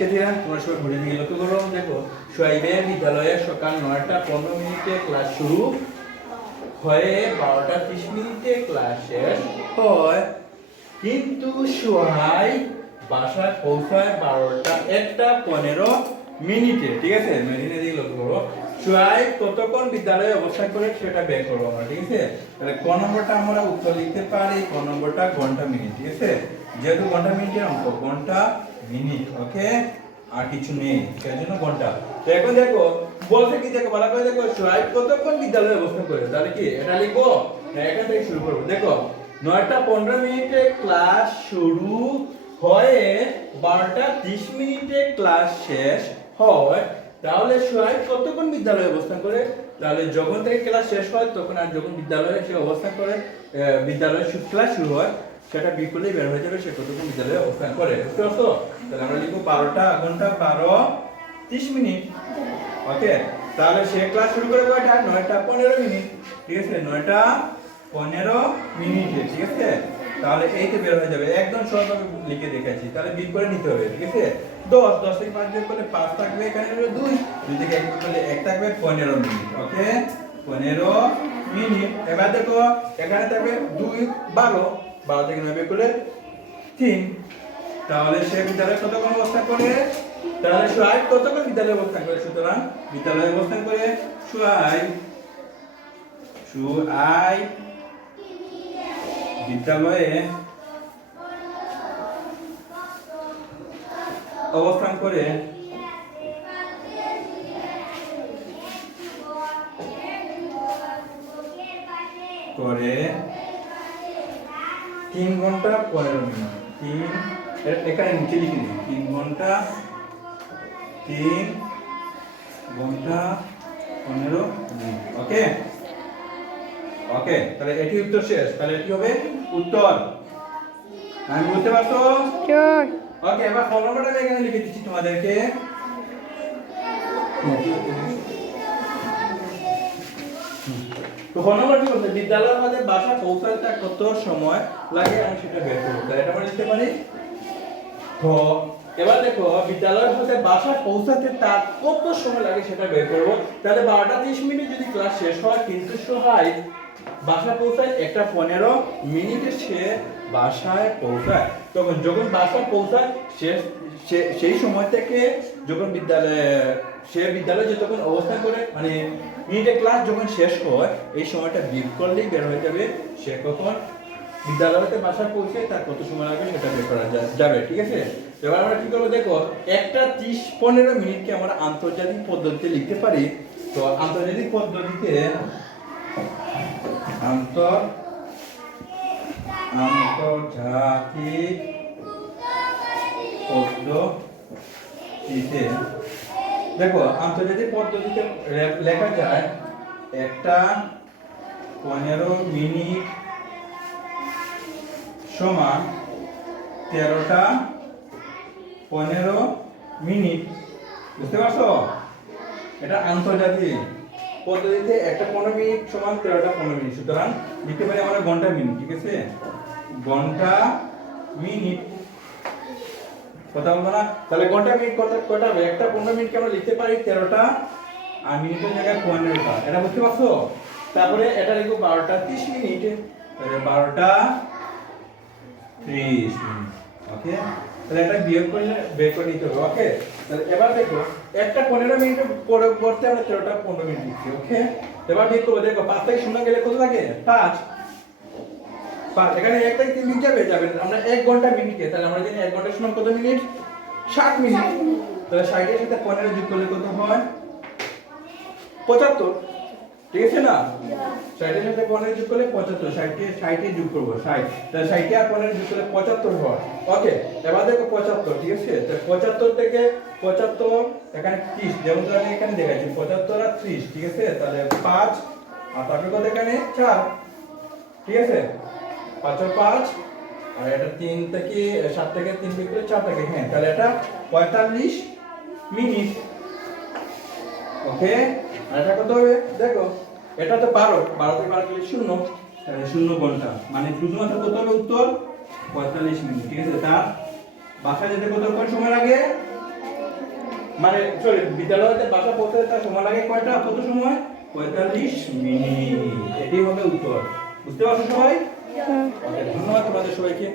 শিক্ষার্থীরা তোমরা সবাই ঘুরে দিকে লক্ষ্য করো দেখো সোয়াইবের বিদ্যালয়ে সকাল নয়টা পনেরো মিনিটে ক্লাস শুরু হয়ে বারোটা ত্রিশ মিনিটে ক্লাস শেষ হয়। কিন্তু সোহাই বাসায় পৌঁছায় বারোটা একটা পনেরো মিনিটে, ঠিক আছে? মেরিনে দিকে লক্ষ্য করো। সোহাই কতক্ষণ বিদ্যালয়ে অবস্থান করে সেটা বের করব আমরা, ঠিক আছে? তাহলে ক নম্বরটা আমরা উত্তর লিখতে পারি? ক নম্বরটা ঘণ্টা মিনিট, ঠিক আছে? যেহেতু ঘণ্টা মিনিটের অঙ্ক, ঘণ্টা মিনিট, ওকে? আর কিছু নেই ঘণ্টা। তো এখন দেখো কি দেখো করে দেখো সোহাই কতক্ষণ বিদ্যালয়ে অবস্থান করে? তাহলে কি, এটা লিখব? হ্যাঁ এখান থেকে শুরু করব। দেখো, নয়টা পনেরো মিনিটে ক্লাস শুরু হয়ে বারোটা ত্রিশ মিনিটে ক্লাস শেষ হয়। তাহলে সোহাই কতক্ষণ বিদ্যালয়ে অবস্থান করে? তাহলে যখন থেকে ক্লাস শেষ হয়, তখন আর যখন বিদ্যালয়ে সে অবস্থান করে বিদ্যালয়ে ক্লাস শুরু হয় সেটা বিপুলেই বের হয়ে যাবে সে কতক্ষণ বিদ্যালয়ে অবস্থান করে। বুঝতে পারছ? তাহলে আমরা লিখব বারোটা ঘণ্টা বারো ত্রিশ মিনিট। ওকে? তাহলে সে ক্লাস শুরু করে কয়টা? নয়টা পনেরো মিনিট। ঠিক আছে? নয়টা পনেরো মিনিটে, ঠিক আছে? তাহলে এইতে বের হয়ে যাবে। একদম সহজভাবে লিখে দেখেছি তাহলে বিট করে নিতে হবে, ঠিক আছে? দশ দশ থেকে পাঁচ বিয়োগ করলে পাঁচ থাকবে, এখানে দুই। দুই থেকে এক করলে এক থাকবে, পনেরো মিনিট, ওকে? পনেরো মিনিট। এবার দেখো, এখানে থাকবে দুই, বারো। বারো থেকে নয় বিয়োগ করলে তিন। তাহলে সে বিদ্যালয়ে কতক্ষণ অবস্থান করে? তাহলে সোহাইব কতক্ষণ বিদ্যালয়ে অবস্থান করে? সুতরাং বিদ্যালয়ে অবস্থান করে সোহাইব সোহাইব বিদ্যালয়ে অবস্থান করে করে তিন ঘণ্টা পনেরো মিনিট। তিন এখানে নিচে লিখে দিই। তিন ঘণ্টা তিন ঘণ্টা পনেরো মিনিট। ওকে? ওকে তাহলে এটি উত্তর শেষ। তাহলে এটি হবে উত্তর। আমি বুঝতে পারছ? ওকে এবার আমি এখানে লিখে দিচ্ছি তোমাদেরকে। বিদ্যালয়ের আমাদের বাসা পৌঁছাতে কত সময় লাগে আমি সেটা বের করব। তাই এটা আমরা লিখতে পারি? তো এবার দেখো বিদ্যালয় হতে বাসা পৌঁছাতে তার কত সময় লাগে সেটা বের করব। তাহলে বারোটা তিরিশ মিনিট যদি ক্লাস শেষ হয় কিন্তু সহায় বাসা পৌঁছায়, একটা পনেরো মিনিটে সে বাসায় পৌঁছায়। তখন যখন বাসায় পৌঁছায়, সে সেই সময় থেকে যখন বিদ্যালয়ে, সে বিদ্যালয়ে যতক্ষণ অবস্থান করে মানে মিনিটে ক্লাস যখন শেষ হয়, এই সময়টা বিয়োগ করলেই বের হয়ে যাবে। সে কখন বিদ্যালয়তে বাসায় পৌঁছে তার কত সময় লাগবে সেটা বের করা যাবে, ঠিক আছে? এবার আমরা কি করব, দেখো, একটা ত্রিশ পনেরো মিনিটকে আমরা আন্তর্জাতিক পদ্ধতিতে লিখতে পারি। তো আন্তর্জাতিক পদ্ধতিতে আন্তর, আন্তর্জাতিক পদ্ধতিতে দেখো, আন্তর্জাতিক পদ্ধতিতে লেখা যায়, একটা পনেরো মিনিট সমান তেরোটা পনেরো মিনিট। বুঝতে পারছ? এটা আন্তর্জাতিক। পদ্ধতিতে একটা পনেরো মিনিট সমান তেরোটা পনেরো মিনিট। সুতরাং লিখতে পারি আমরা ঘণ্টা মিনিট ঠিক আছে? ঘণ্টা মিনিট। কথা বলব না? তাহলে ঘণ্টা মিনিট কত কটা হবে? একটা পনেরো মিনিটকে আমরা লিখতে পারি তেরোটা আর মিনিটের জায়গায় পনেরোটা। এটা বুঝতে পারছ? তারপরে এটা লিখব বারোটা ত্রিশ মিনিট। বারোটা ত্রিশ মিনিট। ওকে তাহলে এটা বিয়োগ করলে বের করে নিতে হবে ওকে তাহলে এবার দেখো একটা পনেরো মিনিট পরে করতে আমরা তেরোটা পনেরো মিনিট লিখছি ওকে এবার বিয়োগ করব দেখো পাঁচ থেকে শূন্য গেলে কত লাগে পাঁচ। পাঁচ এখানে এক থেকে তিন মিনিট যাবে যাবে আমরা এক ঘণ্টা মিনিটে তাহলে আমরা জানি এক ঘণ্টার সময় কত মিনিট। ষাট মিনিট। তাহলে ষাটের সাথে পনেরো যোগ করলে কত হয়? পঁচাত্তর। ঠিক আছে না? ষাটের সাথে পনেরো যোগ করলে পঁচাত্তর ষাটে ষাটে যোগ করব, ষাট। তাহলে ষাটে আর পনেরো যোগ করলে পঁচাত্তর হয় ওকে এবার দেখো পঁচাত্তর, ঠিক আছে? পঁচাত্তর থেকে পঁচাত্তর, এখানে ত্রিশ, যেমন তো আমি এখানে দেখাচ্ছি, পঁচাত্তর আর ত্রিশ, ঠিক আছে? তাহলে পাঁচ, আর তারপরে কত এখানে? চার, ঠিক আছে? পাঁচ পাঁচ, আর এটা তিন থেকে, সাত থেকে তিন করে চার থেকে হ্যাঁ তাহলে এটা পঁয়তাল্লিশ মিনিট। ওকে এটা কত হবে দেখো এটা তো বারো বারো থেকে বারো থেকে শূন্য তাহলে শূন্য ঘণ্টা মানে শুধুমাত্র কত হবে উত্তর? পঁয়তাল্লিশ মিনিট ঠিক আছে? তার বাসায় যেতে কতক্ষণ সময় লাগে? মানে সরি বিদ্যালয়তে বাসা পৌঁছাতে তার সময় লাগে কয়টা? কত সময়? পঁয়তাল্লিশ মিনিট। এটি হবে উত্তর। বুঝতে পারছ সবাই? ওকে ধন্যবাদ তোমাদের সবাইকে।